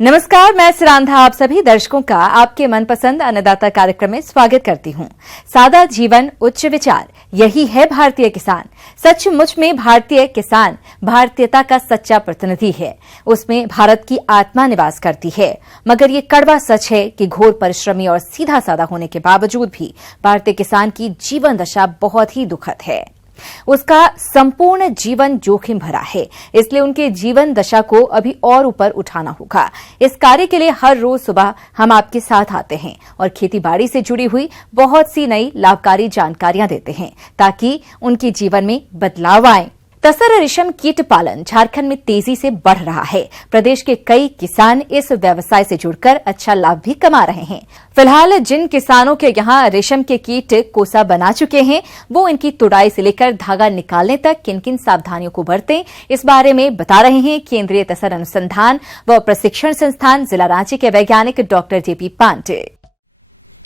नमस्कार, मैं सिरांधा आप सभी दर्शकों का आपके मनपसंद अन्नदाता कार्यक्रम में स्वागत करती हूं। सादा जीवन उच्च विचार, यही है भारतीय किसान। सचमुच में भारतीय किसान भारतीयता का सच्चा प्रतिनिधि है। उसमें भारत की आत्मा निवास करती है। मगर ये कड़वा सच है कि घोर परिश्रमी और सीधा साधा होने के बावजूद भी भारतीय किसान की जीवन दशा बहुत ही दुखद है। उसका संपूर्ण जीवन जोखिम भरा है, इसलिए उनके जीवन दशा को अभी और ऊपर उठाना होगा। इस कार्य के लिए हर रोज सुबह हम आपके साथ आते हैं और खेतीबाड़ी से जुड़ी हुई बहुत सी नई लाभकारी जानकारियां देते हैं ताकि उनके जीवन में बदलाव आए। तसर रेशम कीट पालन झारखंड में तेजी से बढ़ रहा है। प्रदेश के कई किसान इस व्यवसाय से जुड़कर अच्छा लाभ भी कमा रहे हैं। फिलहाल जिन किसानों के यहाँ रेशम के कीट कोसा बना चुके हैं, वो इनकी तुड़ाई से लेकर धागा निकालने तक किन किन सावधानियों को बरतें, इस बारे में बता रहे हैं केंद्रीय तसर अनुसंधान व प्रशिक्षण संस्थान जिला रांची के वैज्ञानिक डॉक्टर जेपी पांडे।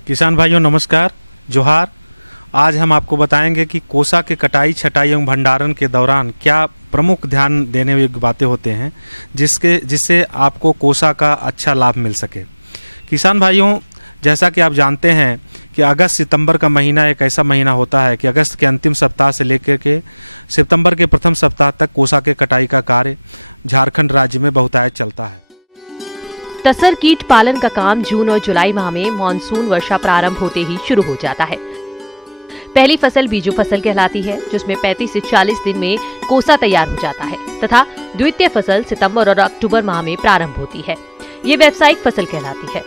किसान भाइयों नमस्कार, जोहार। आज हम आपको बताएंगे कि कोसा के कटाई, छटाई एवं भंडारण के दौरान क्या प्रमुख ध्यान देने योग्य बातें होते हैं जिससे आपको कोसा का अच्छा लाभ मिल सके। किसान भाइयों, जैसा कि आप जानते हैं कि अगस्त सितंबर का महीना एक ऐसा महीना होता है कि अगस्त के अंतिम सप्ताह से लेकर के सितंबर के प्रथम सप्ताह तक कोसा के कटाई का कार्य झारखंड राज्य में बहुतायत चलता है। तसर कीट पालन का काम जून और जुलाई माह में मानसून वर्षा प्रारंभ होते ही शुरू हो जाता है। पहली फसल बीजू फसल कहलाती है, जिसमें 35 से 40 दिन में कोसा तैयार हो जाता है तथा द्वितीय फसल सितंबर और अक्टूबर माह में प्रारंभ होती है। ये व्यावसायिक फसल कहलाती है।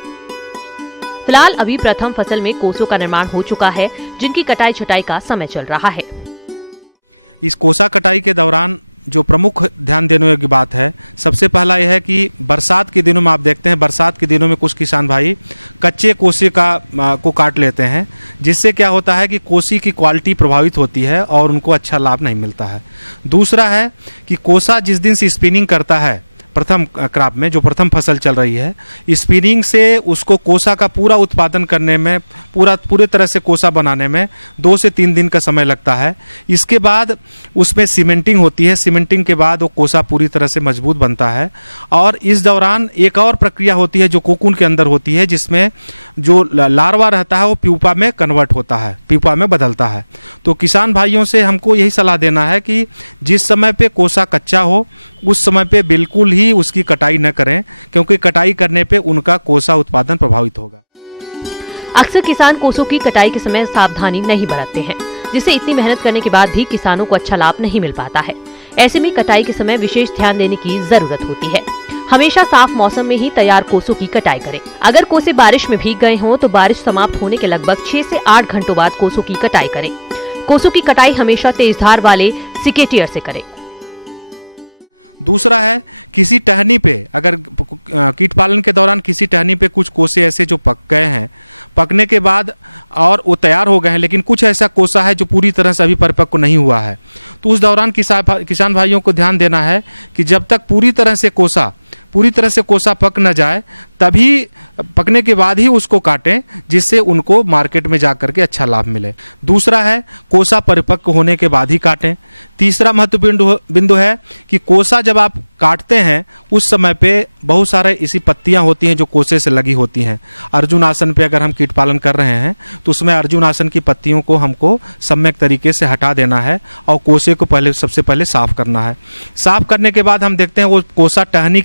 फिलहाल अभी प्रथम फसल में कोसों का निर्माण हो चुका है, जिनकी कटाई छटाई का समय चल रहा है। इस कोसा कटाई के दौरान जो प्रमुख ध्यान देने योग्य बात है, सबसे पहला यह है कि बरसात के दिनों में आप देखते हैं, बरसात के दिनों में कुछ किसान भाई कच्चे कोसे को काट लेते हैं, जिससे क्या होता है कि कोसी की क्वालिटी प्रभावित होती है और उनको अच्छा लाभ नहीं मिलता है। दूसरा है कि कोसा जिस दिन से स्पिनिंग करता है, प्रथम क्रॉप में जो प्रथम फसल चल रही है, स्पिनिंग से उसको कोसा का पूरा उत्पादन करने में, पूरे तरह से कोसा बनाने में 2 से 3 दिन का समय लगता है। इसके बाद उसमें सीमेंटिंग होती है। सीमेंटिंग के बाद वो कोसा पूरी तरह से मजबूत बनता है और इस दौरान एक और प्रक्रिया होती है जो कोकून के अंदर होती है, जिसमें जो लार्वा रहता है वो प्यूपा में कन्वर्ट होता है, प्यूपा में बदलता है। तो किसान भाइयों से हमको यही सलाह देना है कि जिस समय पे कोसा कच्चा हो उस समय पे बिल्कुल ही उसकी कटाई न करें, क्योंकि कटाई करने पे उनका कोसा उत्पादन प्रभावित होगा। अक्सर किसान कोसों की कटाई के समय सावधानी नहीं बरतते हैं, जिससे इतनी मेहनत करने के बाद भी किसानों को अच्छा लाभ नहीं मिल पाता है। ऐसे में कटाई के समय विशेष ध्यान देने की जरूरत होती है। हमेशा साफ मौसम में ही तैयार कोसों की कटाई करें। अगर कोसे बारिश में भीग गए हों तो बारिश समाप्त होने के लगभग 6 से 8 घंटों बाद कोसों की कटाई करें। कोसों की कटाई हमेशा तेज धार वाले सिकेटियर से करें। दूसरा है, किसी टहनी पे अगर कीट पालन के दौरान किसी टहनी पे कुछ कोसे ऐसे जो पक गए हैं, पकने के बाद और वो तैयार हो गए हैं, लेकिन कुछ ऐसा कोसा है जो पूरी तरह से अभी परिपक्व नहीं हुआ है, तो उस दौरान किसान भाइयों को ध्यान देना है कि जब तक पूरी तरह से कोसा पक न जाए, तभी पकने के बाद ही उसको काटें, जिससे उनको मार्केट में जाकर के अच्छा लाभ मिले। दूसरा है, कोसा परिपक्व होने के बाद ही काटें। तीसरा महत्वपूर्ण बिंदु है कि कोसा जब आप काटते हैं उस समय पे बहुत सारे ऐसी पत्तियां होती हैं जो कोसे से लगी होती हैं। अर्जुन आसन पे अगर हम कीट पालन कर रहे हैं तो उसमें अर्जुन आसन की पत्तियों को हमको सम्यक तरीके से हटा देना है और कोसे को सबसे पहले साफ करना है। साफ करने के बाद हम देखते हैं वो कोसा टहनी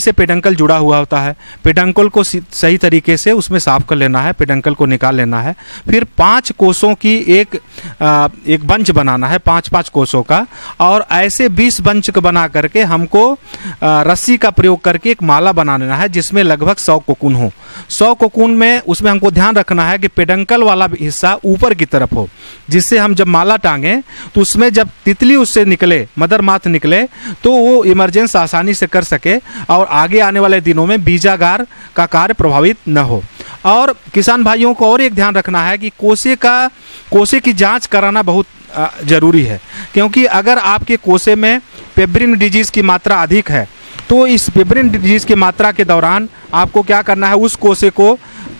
से पेडंकल जुड़ा हुआ होता है। पेडंकल को सही तरीके से उसमें साफ कर लेना है, पेडंकल को निकाल लेना है। फिर 5 कोसों की एक बंच बनाना है, 5-5 कोसों का, और ऐसे 20 बंच को बना करके हमको रस्सी का प्रयोग करके एक माला बनाना है, जिसमें लगभग 100 कोकून हो। 100 कोकून में उसमें हमको ध्यान रखना है कि पेडंकल वाला हिस्सा ऊपर की तरफ हो, जिससे हम जब माला टांगे तो उसमें जब तितली उससे निकले, मदर माथ निकले, तो वो इमरजेंस आसानी से कर सके और आगे आने वाले दिनों में बीजागार का कार्य प्रभावित न हो। और किसान भाइयों को और एक ध्यान रखना है कि कोसे की जांच कराना बहुत ज़रूरी है, क्योंकि अगर आपके कोसे में पेब्रिन डिजीज़ की मात्रा अधिक है तो इस पेब्रिन डिजीज़ की मात्रा के दौरान आपको क्या करना है, उस कोसे को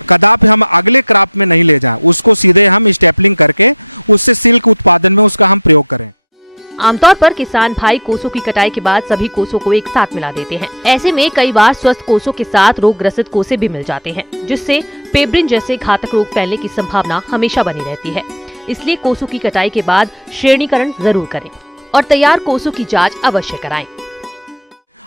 कदापि हम अगले क्रॉप में नहीं ले जाएं, उसको सीधे हम स्टेपलिंग करके उससे सिल्क उत्पादन में उसका हम प्रयोग करें। आमतौर पर किसान भाई कोसों की कटाई के बाद सभी कोसों को एक साथ मिला देते हैं। ऐसे में कई बार स्वस्थ कोसों के साथ रोग ग्रसित कोसे भी मिल जाते हैं, जिससे पेब्रिन जैसे घातक रोग फैलने की संभावना हमेशा बनी रहती है। इसलिए कोसों की कटाई के बाद श्रेणीकरण जरूर करें और तैयार कोसों की जांच अवश्य कराएं।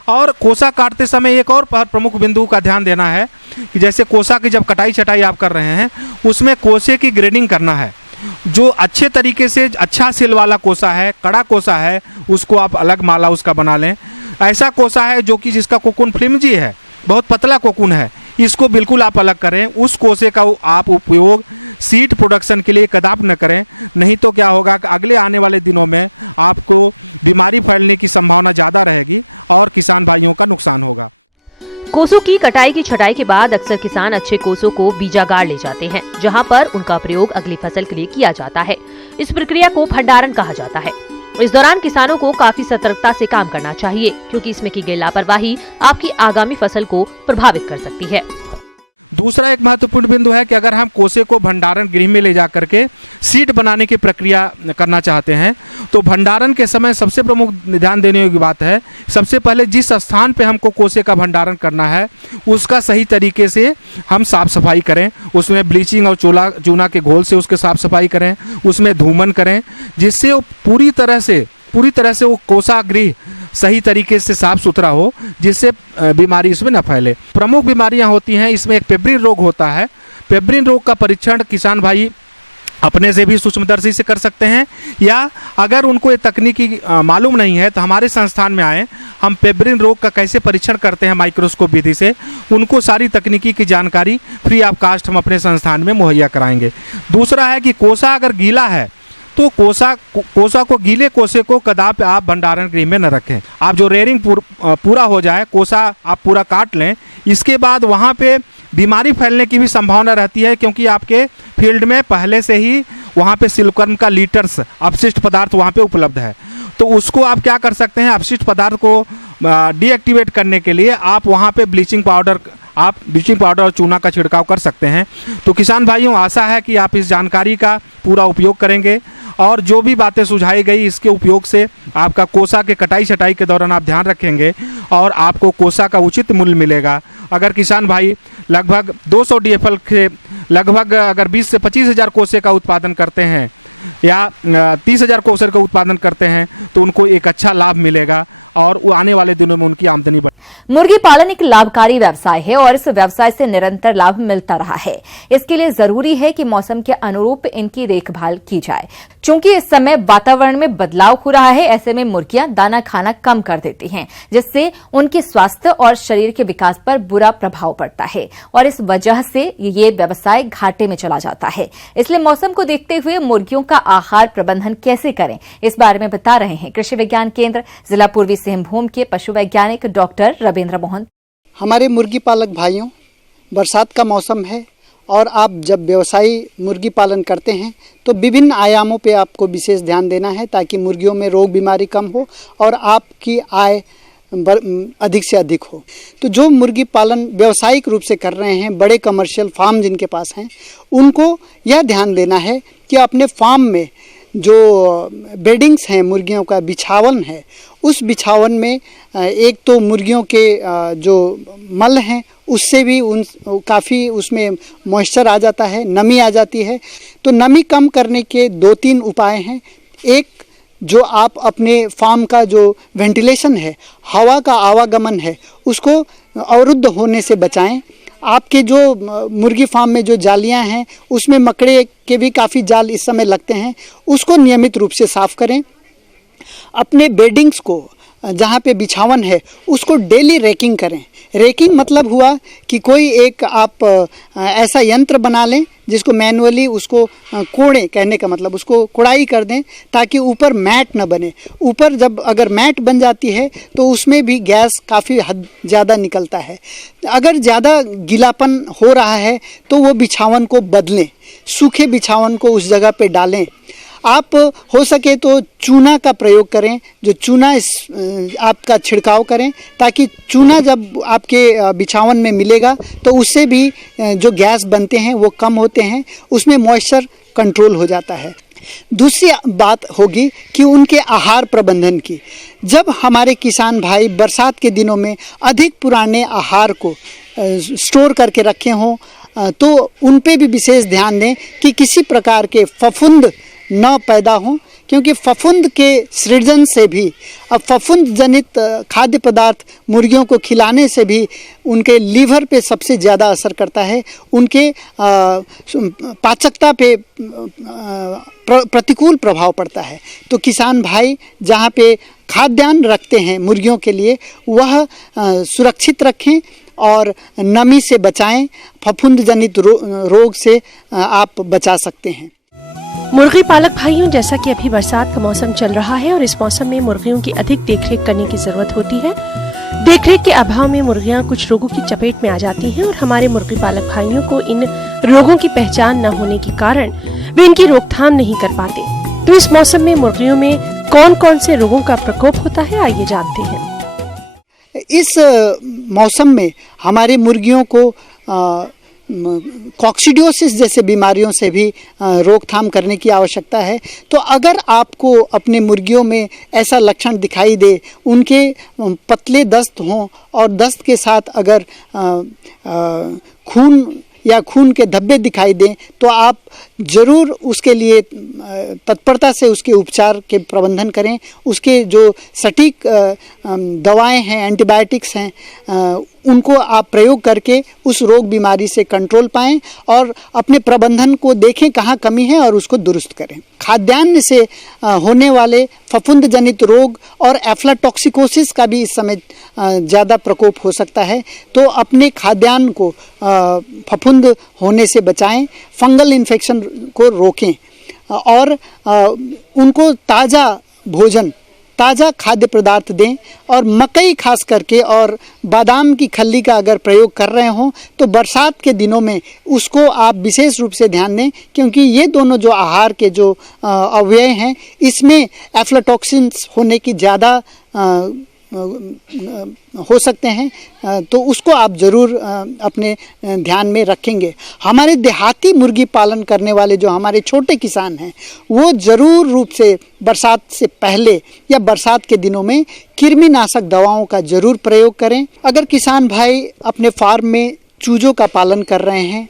और कोसा काटते समय एक और प्रमुख बिंदु का ध्यान देना है कि जैसे कोसा की जब कटाई छटाई आप कर रहे हैं, उसमें कोसे की ग्रेडिंग करना है। जो अच्छे तरीके से अच्छा सिल वाला कोसा है, कड़ा कोसा है, उसको आप अलग माला उसका बना लें। ऐसा कोसा है जो कि जिसका कोकून फ्लिमजी है, बहुत पतला कोकून है, इसको बिल्कुल आप अलग करें। उस कोसे का आप उपयोग सीड प्रोडक्शन के लिए कदाप न करें, नहीं तो क्या होगा कि अगले आने वाले दिनों में आपको बीमारी फैलने की संभावना ज़्यादा रहेगी और किसान भाइयों का नुकसान होगा। कोसों की कटाई की छटाई के बाद अक्सर किसान अच्छे कोसों को बीजागार ले जाते हैं, जहां पर उनका प्रयोग अगली फसल के लिए किया जाता है। इस प्रक्रिया को भंडारण कहा जाता है। इस दौरान किसानों को काफी सतर्कता से काम करना चाहिए, क्योंकि इसमें की गई लापरवाही आपकी आगामी फसल को प्रभावित कर सकती है। दूसरा एक महत्वपूर्ण बिंदु है कि अगर हम कोसे को भंडारण गृह में ले जा करके सीड बनाने की प्रक्रिया करना चाहते हैं, तो भंडारण के समय सबसे प्रमुख ध्यान देने योग्य बात है, सबसे पहले जिस स्थान पे हमको कोसे का भंडारण करना है उसका सही तरीके से हम साफ सफाई करें। उसमें ब्लीचिंग और चूना के घोल से उसके साफ सफाई करें, उसमें धूमन करें, जिससे वो पूरी तरह से वो कोसा गृह सही तरीके से साफ सुथरा हो, जिससे बीमारी इसमें न फैले। प्रमुख बीमारियां होती हैं, इसमें एक पेब्रिन रोग होता है। पेब्रिन रोग का परीक्षण किसान भाई अपने से भी सूक्ष्मदर्शी से कर सकते हैं, या अगर उनको ये तकनीकी मालूम नहीं है तो हमारे संस्थान में आए, हम पेब्रिन रोग का कैसे परीक्षण करते हैं माइक्रोस्कोप विधि से, उनको सारी तकनीकी की जानकारी फ्री ऑफ कास्ट हम अपने संस्थान में मुहैया कराएंगे। दूसरा है कि कोसा अगर गीला है तो कोसा को गीले कोसे को कदाप आप भंडारण गृह में न रखें। आप जो रेयरिंग पूरा हो जाए, कोसा आप पूरा काट लें, इसके बाद वहाँ पे बीमारी फैलने की भी संभावना रहती है, क्योंकि आपके फील्ड में पहले से ही वहाँ पे सिलिकॉन का लीटर्स अपशिष्ट पदार्थ वहाँ पे उपलब्ध है। तो उसको आप क्या कर सकते हैं, अपशिष्ट पदार्थ को डीएक्टिवेट करने के लिए आप वहाँ पे ब्लीचिंग पाउडर और चूना का छिड़काव कर सकते हैं। तो किसान भाइयों, आशा है कि आप इस जानकारी का पूरा उपयोग करेंगे और जो भी बातें सुझाई गई इसके उपयोग से आपका कोसा के कटाई छटाई के दौरान आप ध्यान रखेंगे और आपको कोसा का उचित मूल्य मिलेगा। अगर किसान भाई लगभग 200 DFL के लगभग अगर 20 से 25 हज़ार कोसे का उत्पादन करते हैं या 30 हज़ार कोसे का उत्पादन करते हैं, तो उनको एक अच्छा लाभ मिलेगा और वो आने वाले दिनों में उनकी आमदनी बढ़। मुर्गी पालन एक लाभकारी व्यवसाय है और इस व्यवसाय से निरंतर लाभ मिलता रहा है। इसके लिए जरूरी है कि मौसम के अनुरूप इनकी देखभाल की जाए। चूंकि इस समय वातावरण में बदलाव हो रहा है, ऐसे में मुर्गियां दाना खाना कम कर देती हैं, जिससे उनके स्वास्थ्य और शरीर के विकास पर बुरा प्रभाव पड़ता है और इस वजह से ये व्यवसाय घाटे में चला जाता है। इसलिए मौसम को देखते हुए मुर्गियों का आहार प्रबंधन कैसे करें, इस बारे में बता रहे हैं कृषि विज्ञान केंद्र जिला पूर्वी सिंहभूम के पशु वैज्ञानिक डॉक्टर रविंद्र मोहन। हमारे मुर्गी पालक भाइयों, बरसात का मौसम है और आप जब व्यवसायी मुर्गी पालन करते हैं तो विभिन्न आयामों पे आपको विशेष ध्यान देना है, ताकि मुर्गियों में रोग बीमारी कम हो और आपकी आय अधिक से अधिक हो। तो जो मुर्गी पालन व्यावसायिक रूप से कर रहे हैं, बड़े कमर्शियल फार्म जिनके पास हैं, उनको यह ध्यान देना है कि अपने फार्म में जो बेडिंग्स हैं, मुर्गियों का बिछावन है, उस बिछावन में एक तो मुर्गियों के जो मल हैं उससे भी काफ़ी उसमें मॉइस्चर आ जाता है, नमी आ जाती है। तो नमी कम करने के 2-3 उपाय हैं। एक, जो आप अपने फार्म का जो वेंटिलेशन है, हवा का आवागमन है, उसको अवरुद्ध होने से बचाएं। आपके जो मुर्गी फार्म में जो जालियां हैं उसमें मकड़े के भी काफ़ी जाल इस समय लगते हैं, उसको नियमित रूप से साफ करें। अपने बेडिंग्स को, जहाँ पे बिछावन है, उसको डेली रेकिंग करें। रेकिंग मतलब हुआ कि कोई एक आप ऐसा यंत्र बना लें जिसको मैनुअली उसको कोड़ें, कहने का मतलब उसको कोड़ाई कर दें ताकि ऊपर मैट न बने। ऊपर जब अगर मैट बन जाती है तो उसमें भी गैस काफ़ी हद ज़्यादा निकलता है। अगर ज़्यादा गीलापन हो रहा है तो वो बिछावन को बदलें, सूखे बिछावन को उस जगह पे डालें। आप हो सके तो चूना का प्रयोग करें, जो चूना आपका छिड़काव करें, ताकि चूना जब आपके बिछावन में मिलेगा तो उससे भी जो गैस बनते हैं वो कम होते हैं, उसमें मॉइस्चर कंट्रोल हो जाता है। दूसरी बात होगी कि उनके आहार प्रबंधन की। जब हमारे किसान भाई बरसात के दिनों में अधिक पुराने आहार को स्टोर करके रखे हों तो उन पे भी विशेष ध्यान दें कि किसी प्रकार के फफूंद न पैदा हों, क्योंकि फफूंद के सृजन से भी, अब फफूंद जनित खाद्य पदार्थ मुर्गियों को खिलाने से भी उनके लीवर पे सबसे ज़्यादा असर करता है, उनके पाचकता पे प्रतिकूल प्रभाव पड़ता है। तो किसान भाई जहाँ पे खाद्यान्न रखते हैं मुर्गियों के लिए वह सुरक्षित रखें और नमी से बचाएं, फफूंद जनित रोग से आप बचा सकते हैं। मुर्गी पालक भाइयों, जैसा कि अभी बरसात का मौसम चल रहा है और इस मौसम में मुर्गियों की अधिक देखरेख करने की जरूरत होती है। देखरेख के अभाव में मुर्गियां कुछ रोगों की चपेट में आ जाती हैं और हमारे मुर्गी पालक भाइयों को इन रोगों की पहचान न होने के कारण वे इनकी रोकथाम नहीं कर पाते। तो इस मौसम में मुर्गियों में कौन कौन से रोगों का प्रकोप होता है, आइए जानते हैं। इस मौसम में हमारे मुर्गियों को कॉक्सिडियोसिस जैसे बीमारियों से भी रोकथाम करने की आवश्यकता है। तो अगर आपको अपने मुर्गियों में ऐसा लक्षण दिखाई दे, उनके पतले दस्त हों और दस्त के साथ अगर खून या खून के धब्बे दिखाई दें तो आप ज़रूर उसके लिए तत्परता से उसके उपचार के प्रबंधन करें। उसके जो सटीक दवाएं हैं, एंटीबायोटिक्स हैं, उनको आप प्रयोग करके उस रोग बीमारी से कंट्रोल पाएं और अपने प्रबंधन को देखें कहाँ कमी है और उसको दुरुस्त करें। खाद्यान्न से होने वाले फफूंद जनित रोग और एफ्लाटॉक्सिकोसिस का भी इस समय ज़्यादा प्रकोप हो सकता है। तो अपने खाद्यान्न को फफूंद होने से बचाएं, फंगल इन्फेक्शन को रोकें और उनको ताज़ा भोजन, ताज़ा खाद्य पदार्थ दें। और मकई खास करके और बादाम की खल्ली का अगर प्रयोग कर रहे हों तो बरसात के दिनों में उसको आप विशेष रूप से ध्यान दें, क्योंकि ये दोनों जो आहार के जो अवयव हैं इसमें एफ्लाटॉक्सिन्स होने की ज़्यादा हो सकते हैं। तो उसको आप ज़रूर अपने ध्यान में रखेंगे। हमारे देहाती मुर्गी पालन करने वाले जो हमारे छोटे किसान हैं वो ज़रूर रूप से बरसात से पहले या बरसात के दिनों में कृमिनाशक दवाओं का ज़रूर प्रयोग करें। अगर किसान भाई अपने फार्म में चूजों का पालन कर रहे हैं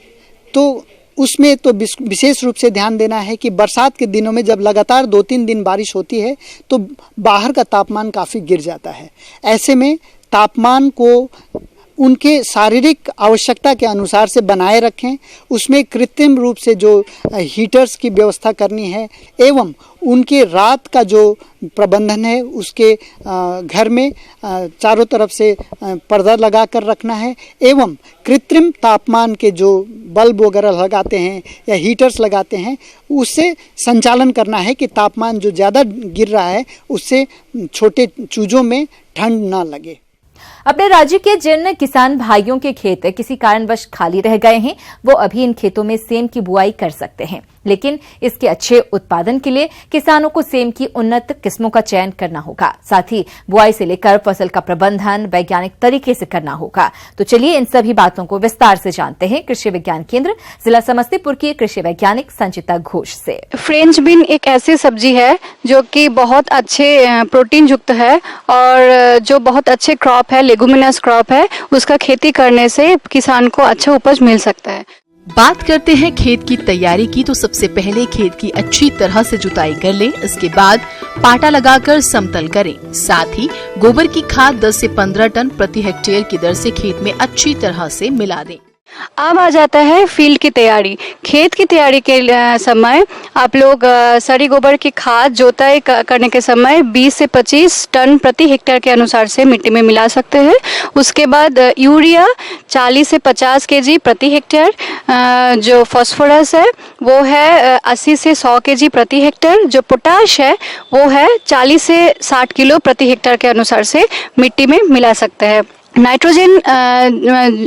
तो उसमें तो विशेष रूप से ध्यान देना है कि बरसात के दिनों में जब लगातार 2-3 दिन बारिश होती है तो बाहर का तापमान काफ़ी गिर जाता है। ऐसे में तापमान को उनके शारीरिक आवश्यकता के अनुसार से बनाए रखें। उसमें कृत्रिम रूप से जो हीटर्स की व्यवस्था करनी है एवं उनके रात का जो प्रबंधन है उसके घर में चारों तरफ से पर्दा लगा कर रखना है एवं कृत्रिम तापमान के जो बल्ब वगैरह लगाते हैं या हीटर्स लगाते हैं उससे संचालन करना है कि तापमान जो ज़्यादा गिर रहा है उससे छोटे चूजों में ठंड ना लगे। अपने राज्य के जिन किसान भाइयों के खेत किसी कारणवश खाली रह गए हैं वो अभी इन खेतों में सेम की बुआई कर सकते हैं, लेकिन इसके अच्छे उत्पादन के लिए किसानों को सेम की उन्नत किस्मों का चयन करना होगा। साथ ही बुआई से लेकर फसल का प्रबंधन वैज्ञानिक तरीके से करना होगा। तो चलिए इन सभी बातों को विस्तार से जानते हैं कृषि विज्ञान केंद्र जिला समस्तीपुर की कृषि वैज्ञानिक संचिता घोष से। फ्रेंच बीन एक ऐसी सब्जी है जो कि बहुत अच्छे प्रोटीन युक्त है और जो बहुत अच्छे क्रॉप है, लेगुमिनस क्रॉप है, उसका खेती करने से किसान को अच्छा उपज मिल सकता है। बात करते हैं खेत की तैयारी की तो सबसे पहले खेत की अच्छी तरह से जुताई कर लें। इसके बाद पाटा लगाकर समतल करें। साथ ही गोबर की खाद 10 से 15 टन प्रति हेक्टेयर की दर से खेत में अच्छी तरह से मिला दें। अब आ जाता है फील्ड की तैयारी। खेत की तैयारी के समय आप लोग सड़ी गोबर की खाद जोताई करने के समय 20 से 25 टन प्रति हेक्टेयर के अनुसार से मिट्टी में मिला सकते हैं। उसके बाद यूरिया 40 से 50 केजी प्रति हेक्टेयर, जो फास्फोरस है वो है 80 से 100 केजी प्रति हेक्टेयर, जो पोटाश है वो है 40 से 60 किलो प्रति हेक्टेयर के अनुसार से मिट्टी में मिला सकते हैं। नाइट्रोजन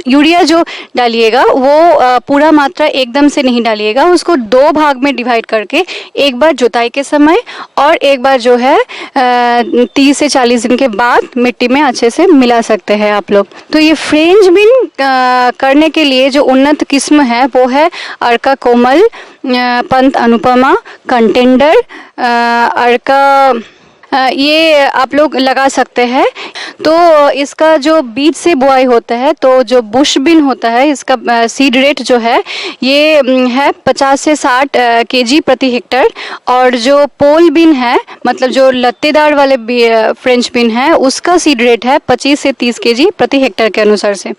यूरिया जो डालिएगा वो पूरा मात्रा एकदम से नहीं डालिएगा, उसको 2 भाग में डिवाइड करके एक बार जुताई के समय और एक बार जो है 30 से 40 दिन के बाद मिट्टी में अच्छे से मिला सकते हैं आप लोग। तो ये फ्रेंच बीन करने के लिए जो उन्नत किस्म है वो है अर्का कोमल, पंत अनुपमा, कंटेंडर, अर्का, ये आप लोग लगा सकते हैं। तो इसका जो बीज से बुआई होता है, तो जो बुश बीन होता है इसका सीड रेट जो है ये है 50 से 60 केजी प्रति हेक्टर, और जो पोल बीन है मतलब जो लत्तेदार वाले फ्रेंच बीन है उसका सीड रेट है 25 से 30 केजी प्रति हेक्टर के अनुसार से।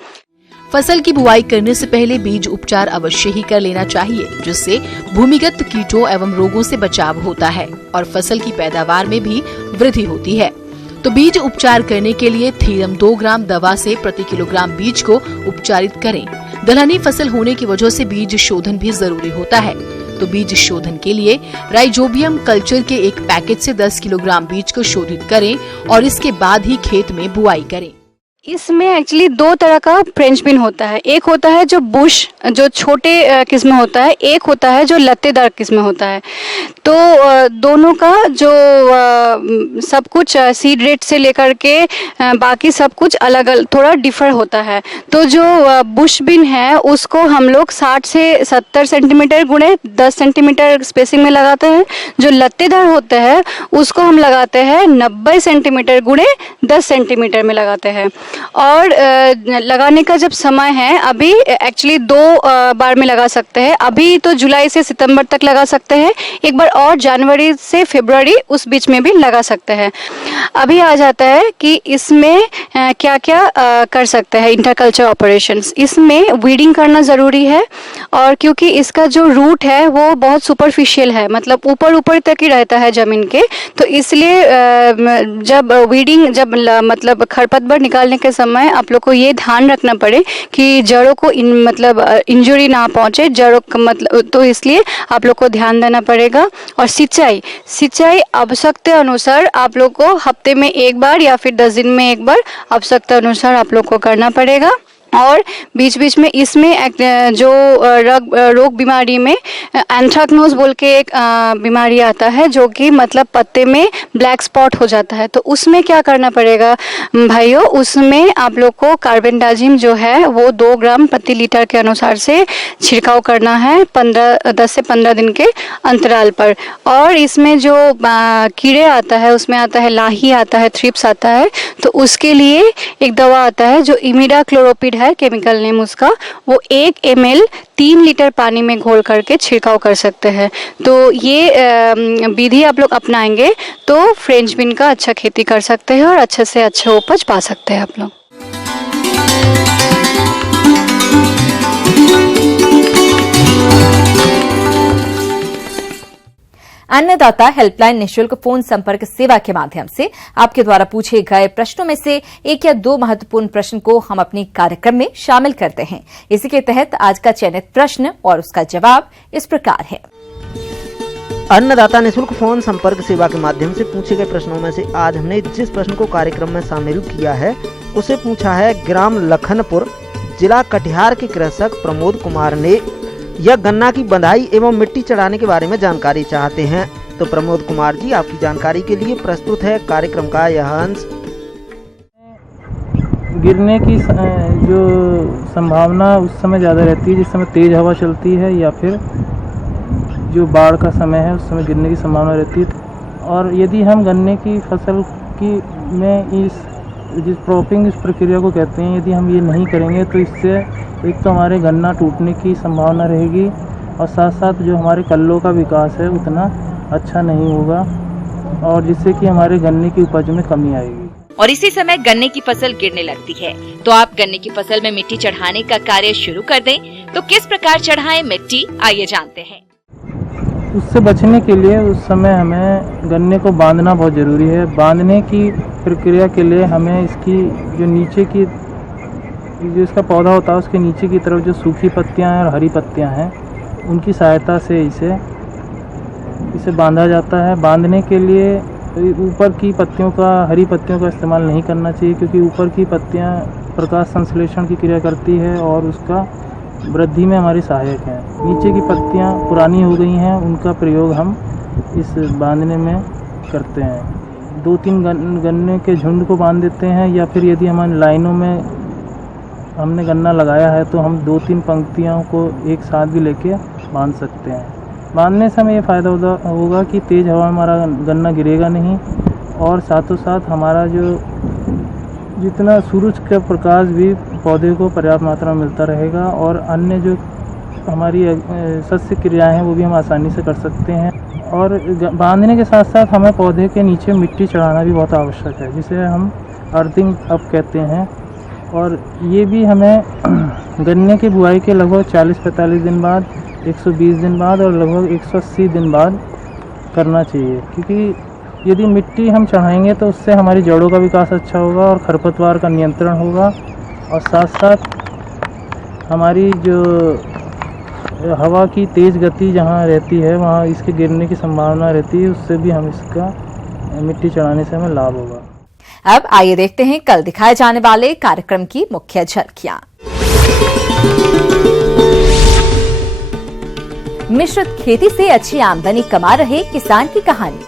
फसल की बुआई करने से पहले बीज उपचार अवश्य ही कर लेना चाहिए, जिससे भूमिगत कीटों एवं रोगों से बचाव होता है और फसल की पैदावार में भी वृद्धि होती है। तो बीज उपचार करने के लिए थीरम 2 ग्राम दवा से प्रति किलोग्राम बीज को उपचारित करें। दलहनी फसल होने की वजह से बीज शोधन भी जरूरी होता है। तो बीज शोधन के लिए राइजोबियम कल्चर के एक पैकेट से 10 किलोग्राम बीज को शोधित करें और इसके बाद ही खेत में बुआई करें। इसमें एक्चुअली 2 तरह का फ्रेंच बीन होता है। एक होता है जो बुश जो छोटे किस्म होता है, एक होता है जो लत्तेदार किस्म होता है। तो दोनों का जो सब कुछ सीड रेट से लेकर के बाकी सब कुछ अलग अलग थोड़ा डिफर होता है। तो जो बुश बीन है उसको हम लोग 60 से 70 सेंटीमीटर गुणे 10 सेंटीमीटर स्पेसिंग में लगाते हैं। जो लत्तेदार होते हैं उसको हम लगाते हैं 90 सेंटीमीटर गुणे 10 सेंटीमीटर में लगाते हैं। और लगाने का जब समय है, अभी एक्चुअली 2 बार में लगा सकते हैं। अभी तो जुलाई से सितंबर तक लगा सकते हैं, एक बार और जनवरी से फरवरी उस बीच में भी लगा सकते हैं। अभी आ जाता है कि इसमें क्या क्या कर सकते हैं इंटरकल्चर ऑपरेशंस। इसमें वीडिंग करना ज़रूरी है, और क्योंकि इसका जो रूट है वो बहुत सुपरफिशियल है, मतलब ऊपर ऊपर तक ही रहता है ज़मीन के, तो इसलिए जब वीडिंग मतलब खरपतवार निकालने के समय आप लोग को ये ध्यान रखना पड़े कि जड़ों को मतलब इंजरी ना पहुंचे जड़ों का, मतलब तो इसलिए आप लोग को ध्यान देना पड़ेगा। और सिंचाई आवश्यकता अनुसार आप लोग को हफ्ते में 1 बार या फिर 10 दिन में 1 बार आवश्यकता अनुसार आप लोग को करना पड़ेगा। और बीच बीच में इसमें जो रोग बीमारी में एंथ्रेक्नोज बोल के एक बीमारी आता है, जो कि मतलब पत्ते में ब्लैक स्पॉट हो जाता है। तो उसमें क्या करना पड़ेगा भाइयों, उसमें आप लोग को कार्बेंडाजिम जो है वो 2 ग्राम प्रति लीटर के अनुसार से छिड़काव करना है 10 से 15 दिन के अंतराल पर। और इसमें जो कीड़े आता है उसमें आता है लाही आता है, थ्रिप्स आता है, तो उसके लिए एक दवा आता है जो इमिडाक्लोरोपिड है केमिकल नेम उसका, वो 1 ml 3 लीटर पानी में घोल करके छिड़काव कर सकते हैं। तो ये विधि आप लोग अपनाएंगे तो फ्रेंच बीन का अच्छा खेती कर सकते हैं और अच्छे से अच्छा उपज पा सकते हैं आप लोग। अन्नदाता हेल्पलाइन निशुल्क फोन संपर्क सेवा के माध्यम से आपके द्वारा पूछे गए प्रश्नों में से 1 या 2 महत्वपूर्ण प्रश्न को हम अपने कार्यक्रम में शामिल करते हैं। इसी के तहत आज का चयनित प्रश्न और उसका जवाब इस प्रकार है। अन्नदाता निशुल्क फोन संपर्क सेवा के माध्यम से पूछे गए प्रश्नों में से आज हमने जिस प्रश्न को कार्यक्रम में शामिल किया है उसे पूछा है ग्राम लखनपुर, जिला कटिहार के कृषक प्रमोद कुमार ने। यह गन्ना की बंधाई एवं मिट्टी चढ़ाने के बारे में जानकारी चाहते हैं। तो प्रमोद कुमार जी, आपकी जानकारी के लिए प्रस्तुत है कार्यक्रम का यह अंश। गिरने की जो संभावना उस समय ज़्यादा रहती है जिस समय तेज़ हवा चलती है, या फिर जो बाढ़ का समय है उस समय गिरने की संभावना रहती है। और यदि हम गन्ने की फसल की में जिस क्रॉपिंग इस प्रक्रिया को कहते हैं, यदि हम ये नहीं करेंगे तो इससे एक तो हमारे गन्ना टूटने की संभावना रहेगी, और साथ साथ जो हमारे कल्लों का विकास है उतना अच्छा नहीं होगा, और जिससे कि हमारे गन्ने की उपज में कमी आएगी। और इसी समय गन्ने की फसल गिरने लगती है, तो आप गन्ने की फसल में मिट्टी चढ़ाने का कार्य शुरू कर दें। तो किस प्रकार चढ़ाएं मिट्टी, आइए जानते हैं। उससे बचने के लिए उस समय हमें गन्ने को बांधना बहुत ज़रूरी है। बांधने की प्रक्रिया के लिए हमें इसकी जो नीचे की जो इसका पौधा होता है उसके नीचे की तरफ जो सूखी पत्तियां हैं और हरी पत्तियां हैं उनकी सहायता से इसे बांधा जाता है। बांधने के लिए ऊपर की हरी पत्तियों का इस्तेमाल नहीं करना चाहिए, क्योंकि ऊपर की पत्तियां प्रकाश संश्लेषण की क्रिया करती है और उसका वृद्धि में हमारी सहायक है। नीचे की पत्तियां पुरानी हो गई हैं, उनका प्रयोग हम इस बांधने में करते हैं। 2-3 गन्ने के झुंड को बांध देते हैं, या फिर यदि हमारी लाइनों में हमने गन्ना लगाया है तो हम 2-3 पंक्तियों को एक साथ भी लेके बांध सकते हैं। बांधने से हमें ये फ़ायदा होगा कि तेज़ हवा में हमारा गन्ना गिरेगा नहीं, और साथों साथ हमारा जो जितना सूरज का प्रकाश भी पौधे को पर्याप्त मात्रा में मिलता रहेगा, और अन्य जो हमारी सस्य क्रियाएं हैं वो भी हम आसानी से कर सकते हैं। और बांधने के साथ साथ हमें पौधे के नीचे मिट्टी चढ़ाना भी बहुत आवश्यक है, जिसे हम अर्थिंग अप कहते हैं। और ये भी हमें गन्ने की बुआई के लगभग 40-45 दिन बाद, 120 दिन बाद और लगभग 180 दिन बाद करना चाहिए, क्योंकि यदि मिट्टी हम चढ़ाएंगे तो उससे हमारी जड़ों का विकास अच्छा होगा और खरपतवार का नियंत्रण होगा, और साथ साथ हमारी जो हवा की तेज़ गति जहाँ रहती है वहाँ इसके गिरने की संभावना रहती है, उससे भी हम इसका मिट्टी चढ़ाने से हमें लाभ होगा। अब आइए देखते हैं कल दिखाए जाने वाले कार्यक्रम की मुख्य झलकियां। मिश्रित खेती से अच्छी आमदनी कमा रहे किसान की कहानी।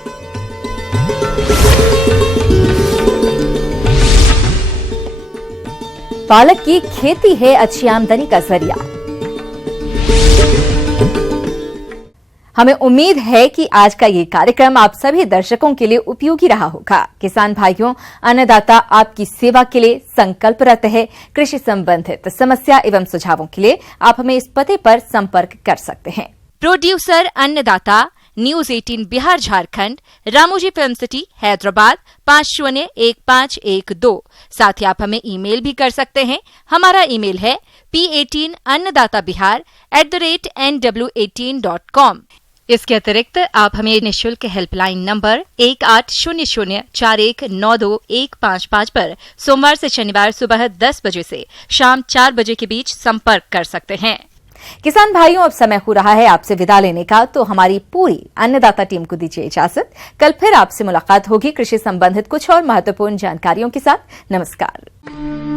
पालक की खेती है अच्छी आमदनी का जरिया। हमें उम्मीद है कि आज का ये कार्यक्रम आप सभी दर्शकों के लिए उपयोगी रहा होगा। किसान भाइयों, अन्नदाता आपकी सेवा के लिए संकल्परत है। कृषि संबंधित समस्या एवं सुझावों के लिए आप हमें इस पते पर संपर्क कर सकते हैं। प्रोड्यूसर अन्नदाता, news 18 Bihar Jharkhand, Ramoji film city, Hyderabad 501512। साथ ही आप हमें ईमेल भी कर सकते हैं। हमारा ईमेल है p18annadatabihar@nw18.com। इसके अतिरिक्त आप हमें निःशुल्क हेल्पलाइन नंबर 1800419215 पर सोमवार से शनिवार सुबह 10 बजे से शाम 4 बजे के बीच संपर्क कर सकते हैं। किसान भाइयों, अब समय हो रहा है आपसे विदा लेने का, तो हमारी पूरी अन्नदाता टीम को दीजिए इजाजत। कल फिर आपसे मुलाकात होगी कृषि संबंधित कुछ और महत्वपूर्ण जानकारियों के साथ। नमस्कार।